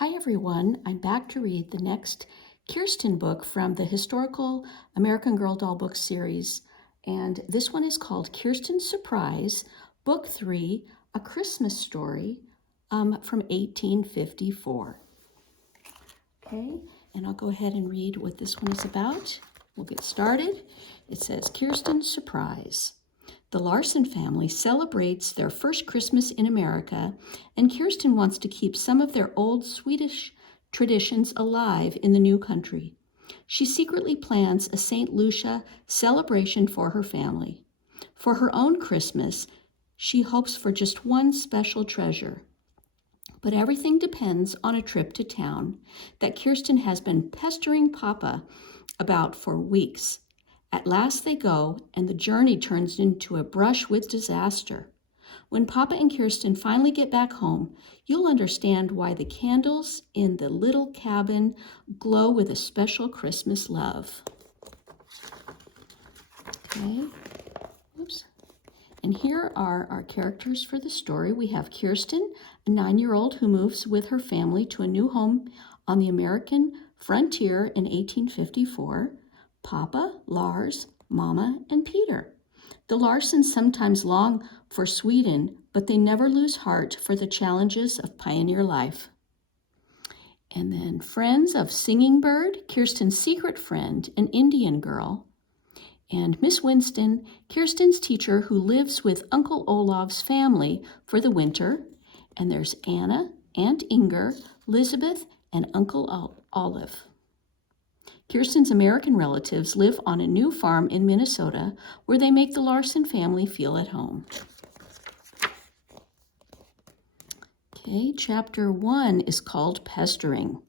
Hi everyone, I'm back to read the next Kirsten book from the historical American Girl doll book series. And this one is called Kirsten's Surprise, Book 3, A Christmas Story from 1854. Okay, and I'll go ahead and read what this one is about. We'll get started. It says Kirsten's Surprise. The Larson family celebrates their first Christmas in America, and Kirsten wants to keep some of their old Swedish traditions alive in the new country. She secretly plans a St. Lucia celebration for her family. For her own Christmas, she hopes for just one special treasure. But everything depends on a trip to town that Kirsten has been pestering Papa about for weeks. At last they go, and the journey turns into a brush with disaster. When Papa and Kirsten finally get back home, you'll understand why the candles in the little cabin glow with a special Christmas love. Okay, oops. And here are our characters for the story. We have Kirsten, a 9-year-old who moves with her family to a new home on the American frontier in 1854. Papa, Lars, Mama, and Peter. The Larsons sometimes long for Sweden, but they never lose heart for the challenges of pioneer life. And then friends of Singing Bird, Kirsten's secret friend, an Indian girl. And Miss Winston, Kirsten's teacher who lives with Uncle Olaf's family for the winter. And there's Anna, Aunt Inger, Elizabeth, and Uncle Olive. Kirsten's American relatives live on a new farm in Minnesota where they make the Larson family feel at home. Okay, chapter 1 is called Pestering.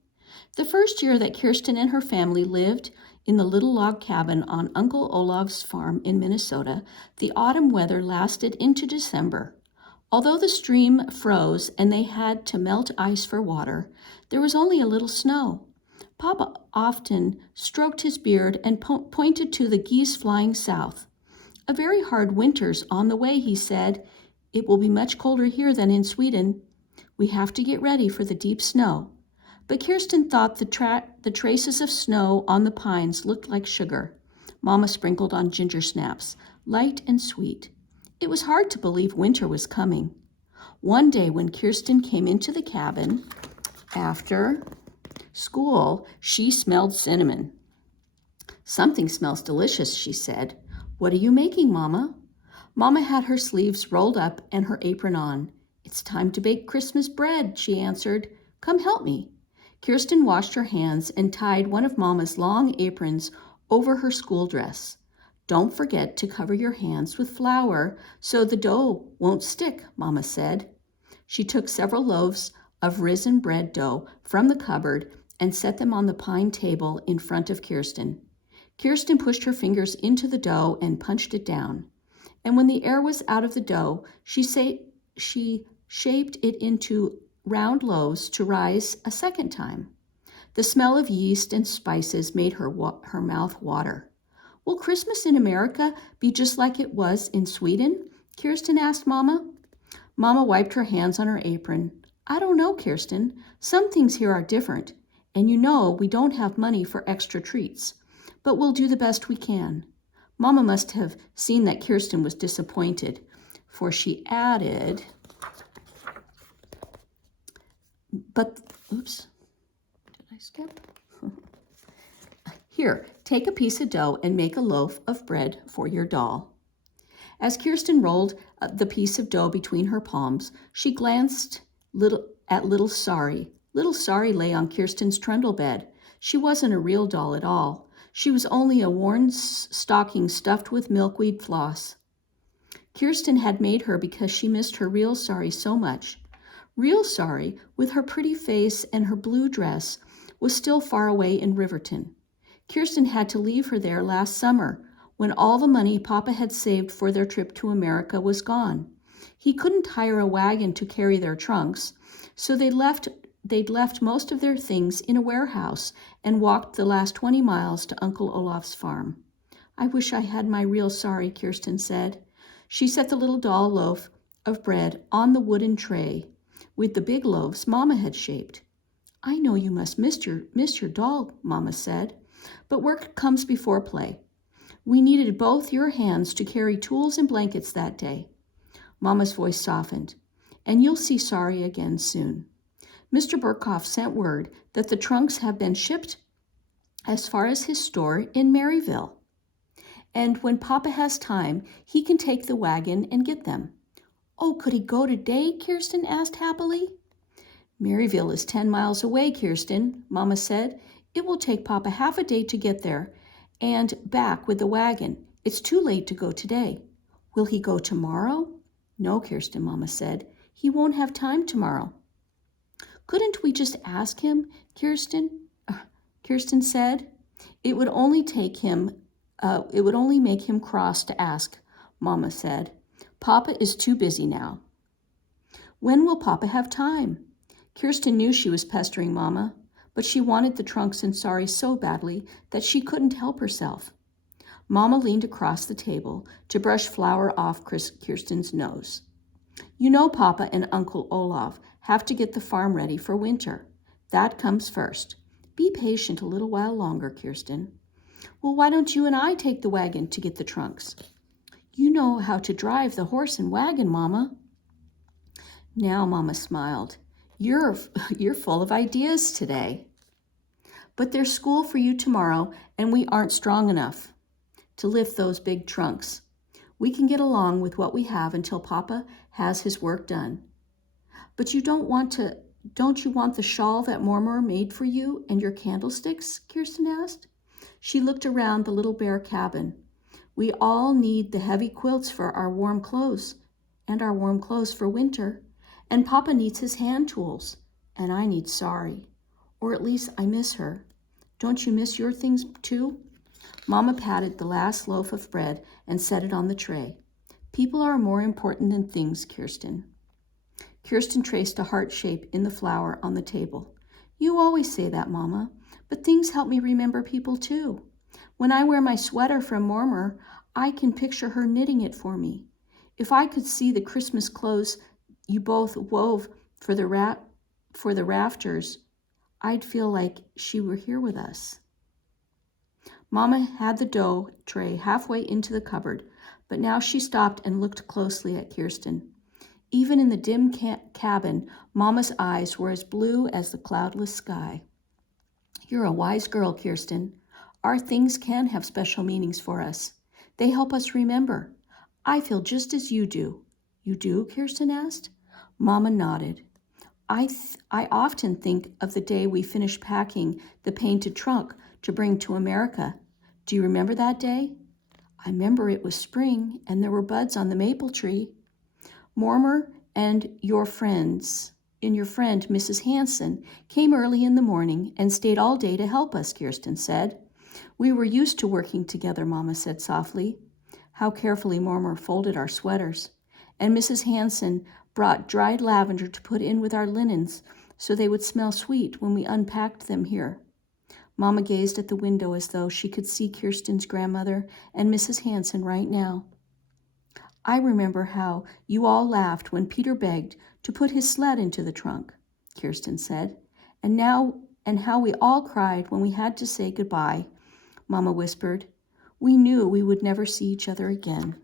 The first year that Kirsten and her family lived in the little log cabin on Uncle Olaf's farm in Minnesota, the autumn weather lasted into December. Although the stream froze and they had to melt ice for water, there was only a little snow. Papa often stroked his beard and pointed to the geese flying south. A very hard winter's on the way, he said. It will be much colder here than in Sweden. We have to get ready for the deep snow. But Kirsten thought the traces of snow on the pines looked like sugar. Mama sprinkled on ginger snaps, light and sweet. It was hard to believe winter was coming. One day when Kirsten came into the cabin after school, she smelled cinnamon. Something smells delicious, she said. What are you making, Mama? Mama had her sleeves rolled up and her apron on. It's time to bake Christmas bread, she answered. Come help me. Kirsten washed her hands and tied one of Mama's long aprons over her school dress. Don't forget to cover your hands with flour so the dough won't stick, Mama said. She took several loaves of risen bread dough from the cupboard and set them on the pine table in front of Kirsten. Kirsten pushed her fingers into the dough and punched it down. And when the air was out of the dough, she shaped it into round loaves to rise a second time. The smell of yeast and spices made her mouth water. Will Christmas in America be just like it was in Sweden? Kirsten asked Mama. Mama wiped her hands on her apron. I don't know, Kirsten. Some things here are different. And you know we don't have money for extra treats. But we'll do the best we can. Mama must have seen that Kirsten was disappointed, for she added, oops, did I skip? Here, take a piece of dough and make a loaf of bread for your doll. As Kirsten rolled the piece of dough between her palms, she glanced at Little Sorry. Little Sorry lay on Kirsten's trundle bed. She wasn't a real doll at all. She was only a worn stocking stuffed with milkweed floss. Kirsten had made her because she missed her real Sorry so much. Real Sorry, with her pretty face and her blue dress, was still far away in Riverton. Kirsten had to leave her there last summer, when all the money Papa had saved for their trip to America was gone. He couldn't hire a wagon to carry their trunks, so they'd left most of their things in a warehouse and walked the last 20 miles to Uncle Olaf's farm. I wish I had my real Sorry, Kirsten said. She set the little doll loaf of bread on the wooden tray with the big loaves Mama had shaped. I know you must miss your doll, Mama said, but work comes before play. We needed both your hands to carry tools and blankets that day. Mama's voice softened. And you'll see Sorry again soon. Mr. Burkhoff sent word that the trunks have been shipped as far as his store in Maryville. And when Papa has time, he can take the wagon and get them. Oh, could he go today? Kirsten asked happily. Maryville is 10 miles away, Kirsten, Mama said. It will take Papa half a day to get there and back with the wagon. It's too late to go today. Will he go tomorrow? No, Kirsten, Mama said. He won't have time tomorrow. Couldn't we just ask him, Kirsten? Kirsten said. It would only make him cross to ask, Mama said. Papa is too busy now. When will Papa have time? Kirsten knew she was pestering Mama, but she wanted the trunks and Sorry so badly that she couldn't help herself. Mama leaned across the table to brush flour off Kirsten's nose. You know Papa and Uncle Olaf have to get the farm ready for winter. That comes first. Be patient a little while longer, Kirsten. Well, why don't you and I take the wagon to get the trunks? You know how to drive the horse and wagon, Mama. Now Mama smiled. You're full of ideas today. But there's school for you tomorrow, and we aren't strong enough to lift those big trunks. We can get along with what we have until Papa has his work done. But don't you want the shawl that Mormor made for you and your candlesticks? Kirsten asked. She looked around the little bare cabin. We all need the heavy quilts for our warm clothes, and our warm clothes for winter. And Papa needs his hand tools, and I need Sorry. Or at least I miss her. Don't you miss your things too? Mama patted the last loaf of bread and set it on the tray. People are more important than things, Kirsten. Kirsten traced a heart shape in the flour on the table. You always say that, Mama, but things help me remember people too. When I wear my sweater from Mormor, I can picture her knitting it for me. If I could see the Christmas clothes you both wove for the rafters, I'd feel like she were here with us. Mama had the dough tray halfway into the cupboard, but now she stopped and looked closely at Kirsten. Even in the dim cabin, Mama's eyes were as blue as the cloudless sky. You're a wise girl, Kirsten. Our things can have special meanings for us. They help us remember. I feel just as you do. You do? Kirsten asked. Mama nodded. I often think of the day we finished packing the painted trunk to bring to America. Do you remember that day? I remember it was spring and there were buds on the maple tree. Mormor and your friend, Mrs. Hanson, came early in the morning and stayed all day to help us, Kirsten said. We were used to working together, Mama said softly. How carefully Mormor folded our sweaters. And Mrs. Hanson brought dried lavender to put in with our linens so they would smell sweet when we unpacked them here. Mama gazed at the window as though she could see Kirsten's grandmother and Mrs. Hanson right now. I remember how you all laughed when Peter begged to put his sled into the trunk, Kirsten said. And how we all cried when we had to say goodbye, Mama whispered. We knew we would never see each other again.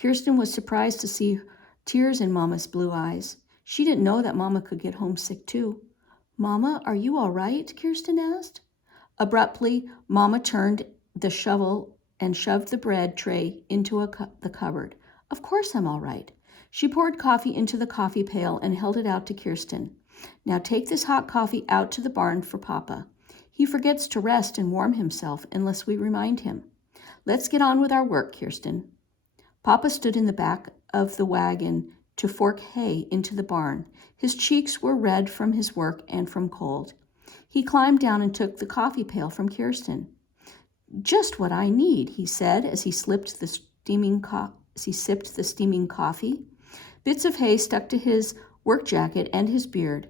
Kirsten was surprised to see tears in Mama's blue eyes. She didn't know that Mama could get homesick too. Mama, are you all right? Kirsten asked. Abruptly, Mama turned the shovel and shoved the bread tray into the cupboard. Of course I'm all right. She poured coffee into the coffee pail and held it out to Kirsten. Now take this hot coffee out to the barn for Papa. He forgets to rest and warm himself unless we remind him. Let's get on with our work, Kirsten. Papa stood in the back of the wagon to fork hay into the barn. His cheeks were red from his work and from cold. He climbed down and took the coffee pail from Kirsten. Just what I need, he said as he sipped the steaming coffee. Bits of hay stuck to his work jacket and his beard.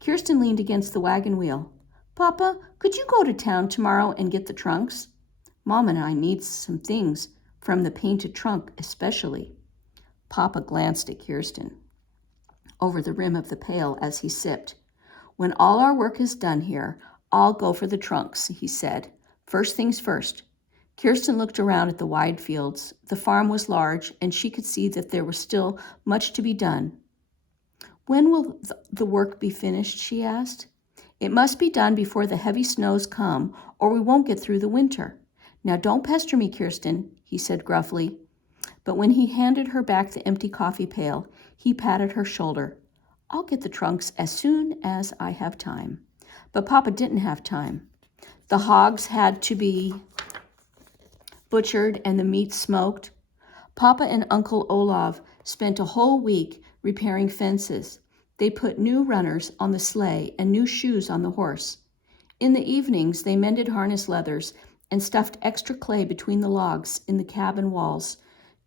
Kirsten leaned against the wagon wheel. Papa, could you go to town tomorrow and get the trunks? Mom and I need some things, from the painted trunk especially. Papa glanced at Kirsten. over the rim of the pail as he sipped. "When all our work is done here, I'll go for the trunks," he said. "First things first." Kirsten looked around at the wide fields. The farm was large, and she could see that there was still much to be done. "When will the work be finished?" she asked. "It must be done before the heavy snows come, or we won't get through the winter. Now don't pester me, Kirsten," he said gruffly. But when he handed her back the empty coffee pail, he patted her shoulder. "I'll get the trunks as soon as I have time." But Papa didn't have time. The hogs had to be butchered and the meat smoked. Papa and Uncle Olaf spent a whole week repairing fences. They put new runners on the sleigh and new shoes on the horse. In the evenings, they mended harness leathers and stuffed extra clay between the logs in the cabin walls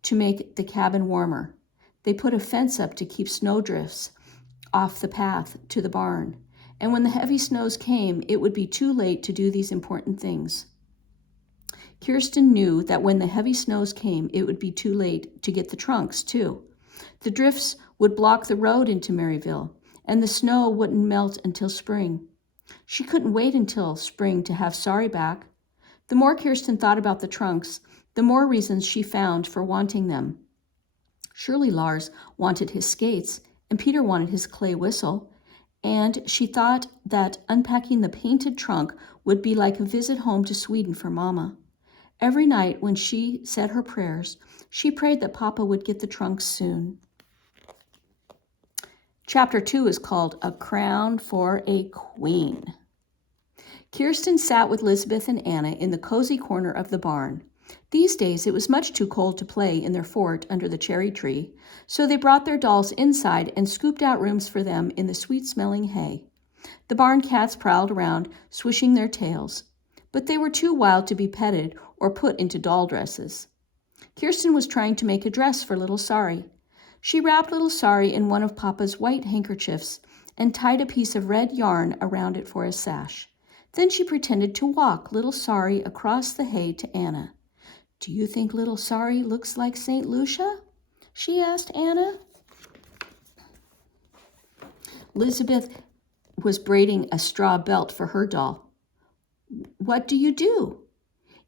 to make the cabin warmer. They put a fence up to keep snowdrifts off the path to the barn. And when the heavy snows came, it would be too late to do these important things. Kirsten knew that when the heavy snows came, it would be too late to get the trunks, too. The drifts would block the road into Maryville, and the snow wouldn't melt until spring. She couldn't wait until spring to have Sorry back. The more Kirsten thought about the trunks, the more reasons she found for wanting them. Surely Lars wanted his skates, and Peter wanted his clay whistle, and she thought that unpacking the painted trunk would be like a visit home to Sweden for Mama. Every night when she said her prayers, she prayed that Papa would get the trunks soon. Chapter 2 is called A Crown for a Queen. Kirsten sat with Lisbeth and Anna in the cozy corner of the barn. These days it was much too cold to play in their fort under the cherry tree, so they brought their dolls inside and scooped out rooms for them in the sweet-smelling hay. The barn cats prowled around, swishing their tails, but they were too wild to be petted or put into doll dresses. Kirsten was trying to make a dress for little Sorry. She wrapped little Sorry in one of Papa's white handkerchiefs and tied a piece of red yarn around it for a sash. Then she pretended to walk little Sorry across the hay to Anna. "Do you think little Sorry looks like St. Lucia?" she asked Anna. Elizabeth was braiding a straw belt for her doll. "What do you do?"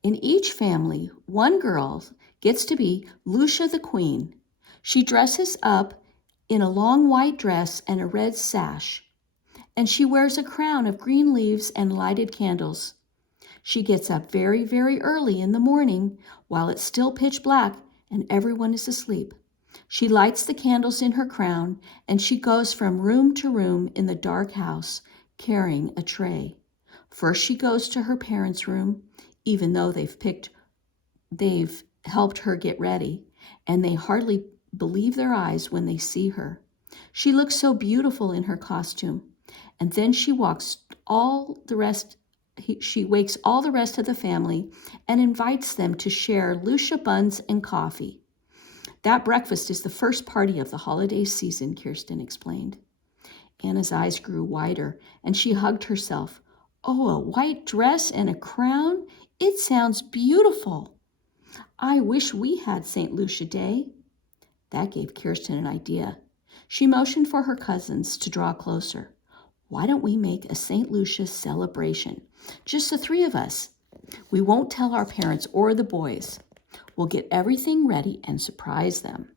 "In each family, one girl gets to be Lucia the Queen. She dresses up in a long white dress and a red sash, and she wears a crown of green leaves and lighted candles. She gets up very, very early in the morning while it's still pitch black and everyone is asleep. She lights the candles in her crown, and she goes from room to room in the dark house carrying a tray. First she goes to her parents' room, even though they've helped her get ready, and they hardly believe their eyes when they see her. She looks so beautiful in her costume, and then she wakes all the rest of the family and invites them to share Lucia buns and coffee. That breakfast is the first party of the holiday season," Kirsten explained. Anna's eyes grew wider, and she hugged herself. "Oh, a white dress and a crown? It sounds beautiful. I wish we had St. Lucia Day." That gave Kirsten an idea. She motioned for her cousins to draw closer. "Why don't we make a St. Lucia celebration? Just the three of us. We won't tell our parents or the boys. We'll get everything ready and surprise them.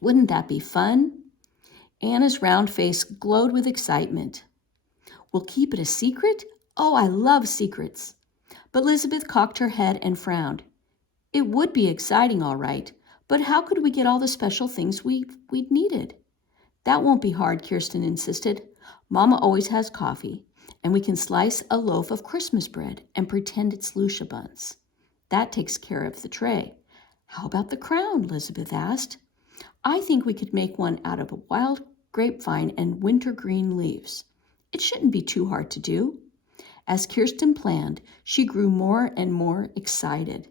Wouldn't that be fun?" Anna's round face glowed with excitement. "We'll keep it a secret? Oh, I love secrets." But Elizabeth cocked her head and frowned. "It would be exciting, all right, but how could we get all the special things we'd needed?" "That won't be hard," Kirsten insisted. "Mama always has coffee, and we can slice a loaf of Christmas bread and pretend it's Lucia buns. That takes care of the tray." "How about the crown?" Elizabeth asked. "I think we could make one out of a wild grapevine and wintergreen leaves. It shouldn't be too hard to do." As Kirsten planned, she grew more and more excited.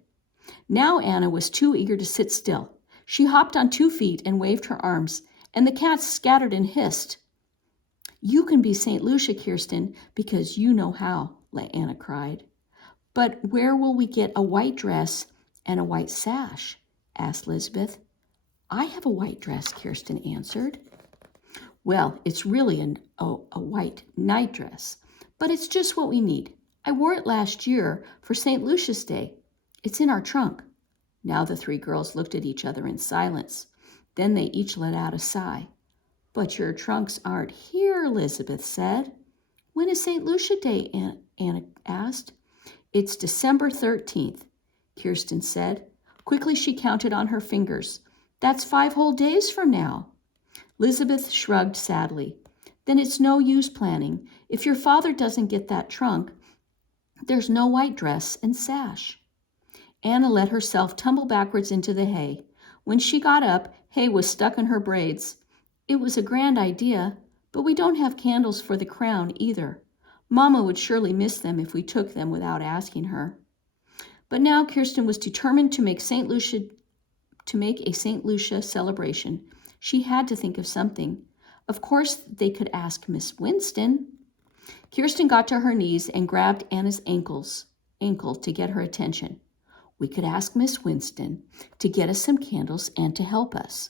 Now Anna was too eager to sit still. She hopped on 2 feet and waved her arms, and the cats scattered and hissed. "You can be St. Lucia, Kirsten, because you know how," Anna cried. "But where will we get a white dress and a white sash?" asked Elizabeth. "I have a white dress," Kirsten answered. Well, it's really a white night dress, but it's just what we need. I wore it last year for St. Lucia's Day. It's in our trunk." Now the three girls looked at each other in silence. Then they each let out a sigh. "But your trunks aren't here," Elizabeth said. "When is St. Lucia Day?" Anna asked. "It's December 13th, Kirsten said. Quickly she counted on her fingers. "That's 5 whole days from now." Elizabeth shrugged sadly. "Then it's no use planning. If your father doesn't get that trunk, there's no white dress and sash." Anna let herself tumble backwards into the hay. When she got up, hay was stuck in her braids. "It was a grand idea, but we don't have candles for the crown either. Mama would surely miss them if we took them without asking her." But now Kirsten was determined to make a St. Lucia celebration. She had to think of something. Of course, they could ask Miss Winston. Kirsten got to her knees and grabbed Anna's ankle to get her attention. "We could ask Miss Winston to get us some candles and to help us."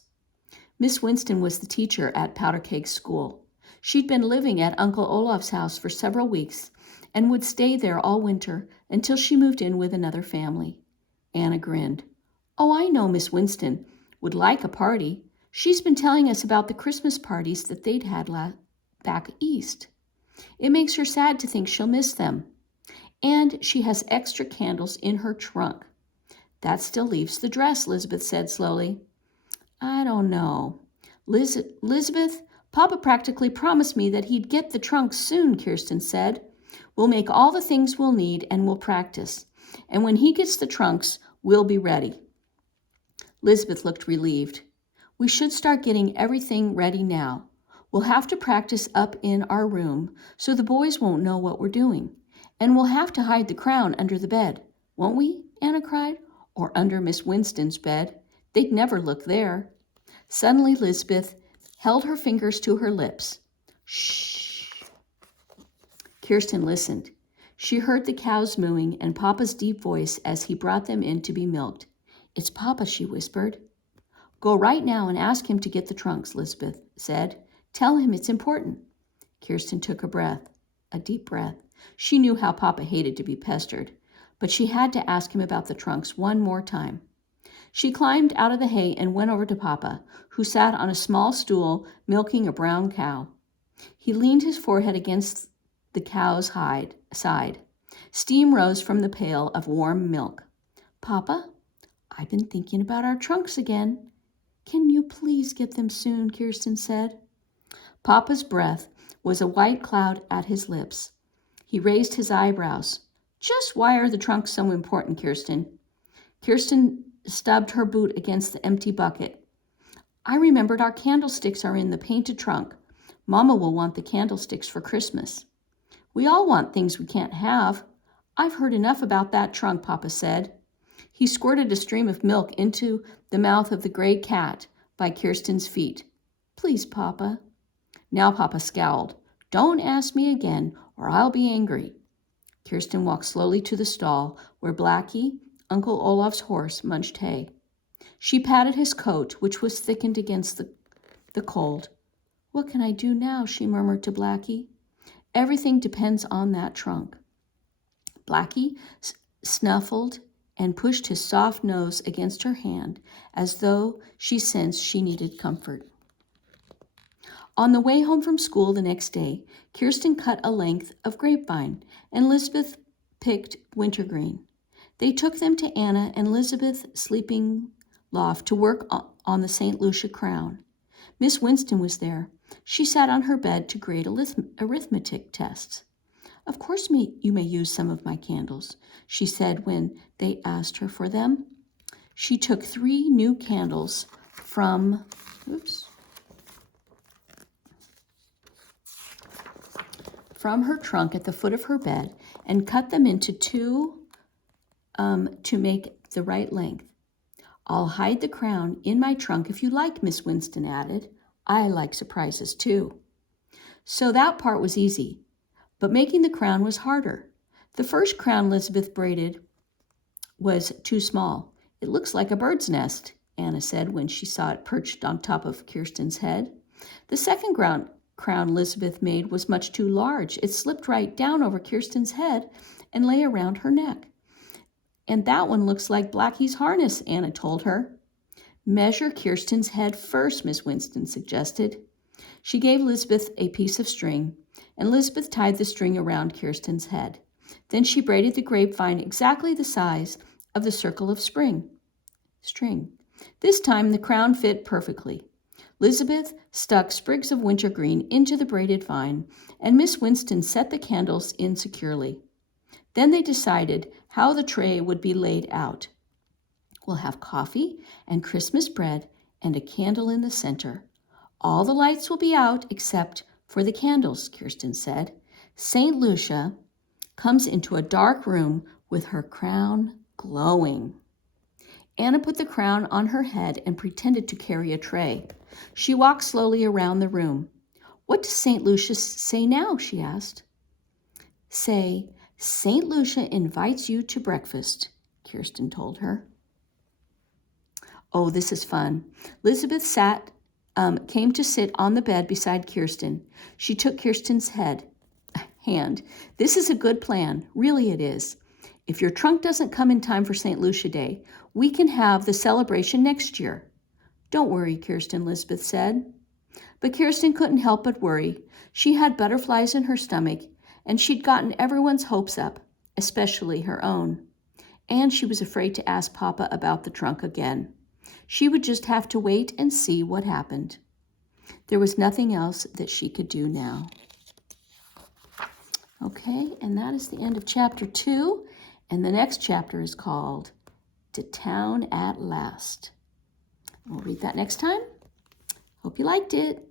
Miss Winston was the teacher at Powder Keg School. She'd been living at Uncle Olaf's house for several weeks and would stay there all winter until she moved in with another family. Anna grinned. "Oh, I know Miss Winston would like a party. She's been telling us about the Christmas parties that they'd had back east. It makes her sad to think she'll miss them. And she has extra candles in her trunk." "That still leaves the dress," Elizabeth said slowly. "I don't know. Elizabeth, Papa practically promised me that he'd get the trunk soon," Kirsten said. "We'll make all the things we'll need and we'll practice. And when he gets the trunks, we'll be ready." Elizabeth looked relieved. "We should start getting everything ready now. We'll have to practice up in our room so the boys won't know what we're doing. And we'll have to hide the crown under the bed, won't we?" Anna cried. "Or under Miss Winston's bed. They'd never look there." Suddenly Elizabeth held her fingers to her lips. "Shh." Kirsten listened. She heard the cows mooing and Papa's deep voice as he brought them in to be milked. "It's Papa," she whispered. "Go right now and ask him to get the trunks," Elizabeth said. "Tell him it's important." Kirsten took a deep breath. She knew how Papa hated to be pestered, but she had to ask him about the trunks one more time. She climbed out of the hay and went over to Papa, who sat on a small stool milking a brown cow. He leaned his forehead against the cow's side. Steam rose from the pail of warm milk. "Papa, I've been thinking about our trunks again. Can you please get them soon?" Kirsten said. Papa's breath was a white cloud at his lips. He raised his eyebrows. "Just why are the trunks so important, Kirsten?" Kirsten stubbed her boot against the empty bucket. "I remembered our candlesticks are in the painted trunk. Mama will want the candlesticks for Christmas." "We all want things we can't have. I've heard enough about that trunk," Papa said. He squirted a stream of milk into the mouth of the gray cat by Kirsten's feet. "Please, Papa." Now Papa scowled. "Don't ask me again, or I'll be angry." Kirsten walked slowly to the stall where Blackie, Uncle Olaf's horse, munched hay. She patted his coat, which was thickened against the cold. "What can I do now?" she murmured to Blackie. "Everything depends on that trunk." Blackie snuffled and pushed his soft nose against her hand as though she sensed she needed comfort. On the way home from school the next day, Kirsten cut a length of grapevine and Elizabeth picked wintergreen. They took them to Anna and Elizabeth's sleeping loft to work on the St. Lucia crown. Miss Winston was there. She sat on her bed to grade arithmetic tests. "Of course you may use some of my candles," she said when they asked her for them. She took 3 new candles from her trunk at the foot of her bed and cut them into 2 to make the right length. "I'll hide the crown in my trunk if you like," Miss Winston added. "I like surprises too." So that part was easy, but making the crown was harder. The first crown Elizabeth braided was too small. "It looks like a bird's nest," Anna said when she saw it perched on top of Kirsten's head. The second crown Elizabeth made was much too large. It slipped right down over Kirsten's head and lay around her neck. And that one looks like Blackie's harness, Anna told her. Measure Kirsten's head first, Miss Winston suggested. She gave Elizabeth a piece of string, and Elizabeth tied the string around Kirsten's head. Then she braided the grapevine exactly the size of the circle of string. This time the crown fit perfectly. Elizabeth stuck sprigs of wintergreen into the braided vine, and Miss Winston set the candles in securely. Then they decided how the tray would be laid out. We'll have coffee and Christmas bread and a candle in the center. All the lights will be out except for the candles, Kirsten said. St. Lucia comes into a dark room with her crown glowing. Anna put the crown on her head and pretended to carry a tray. She walked slowly around the room. What does St. Lucia say now? She asked. Say, St. Lucia invites you to breakfast, Kirsten told her. Oh, this is fun. Elizabeth came to sit on the bed beside Kirsten. She took Kirsten's hand. This is a good plan. Really it is. If your trunk doesn't come in time for St. Lucia Day, we can have the celebration next year. Don't worry, Kirsten, Elizabeth said. But Kirsten couldn't help but worry. She had butterflies in her stomach, and she'd gotten everyone's hopes up, especially her own. And she was afraid to ask Papa about the trunk again. She would just have to wait and see what happened. There was nothing else that she could do now. Okay, and that is the end of chapter 2. And the next chapter is called To Town at Last. We'll read that next time. Hope you liked it.